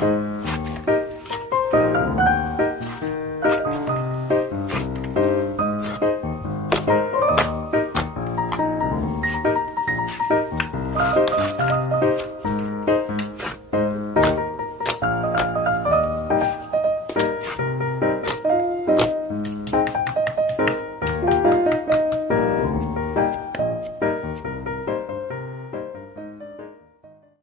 you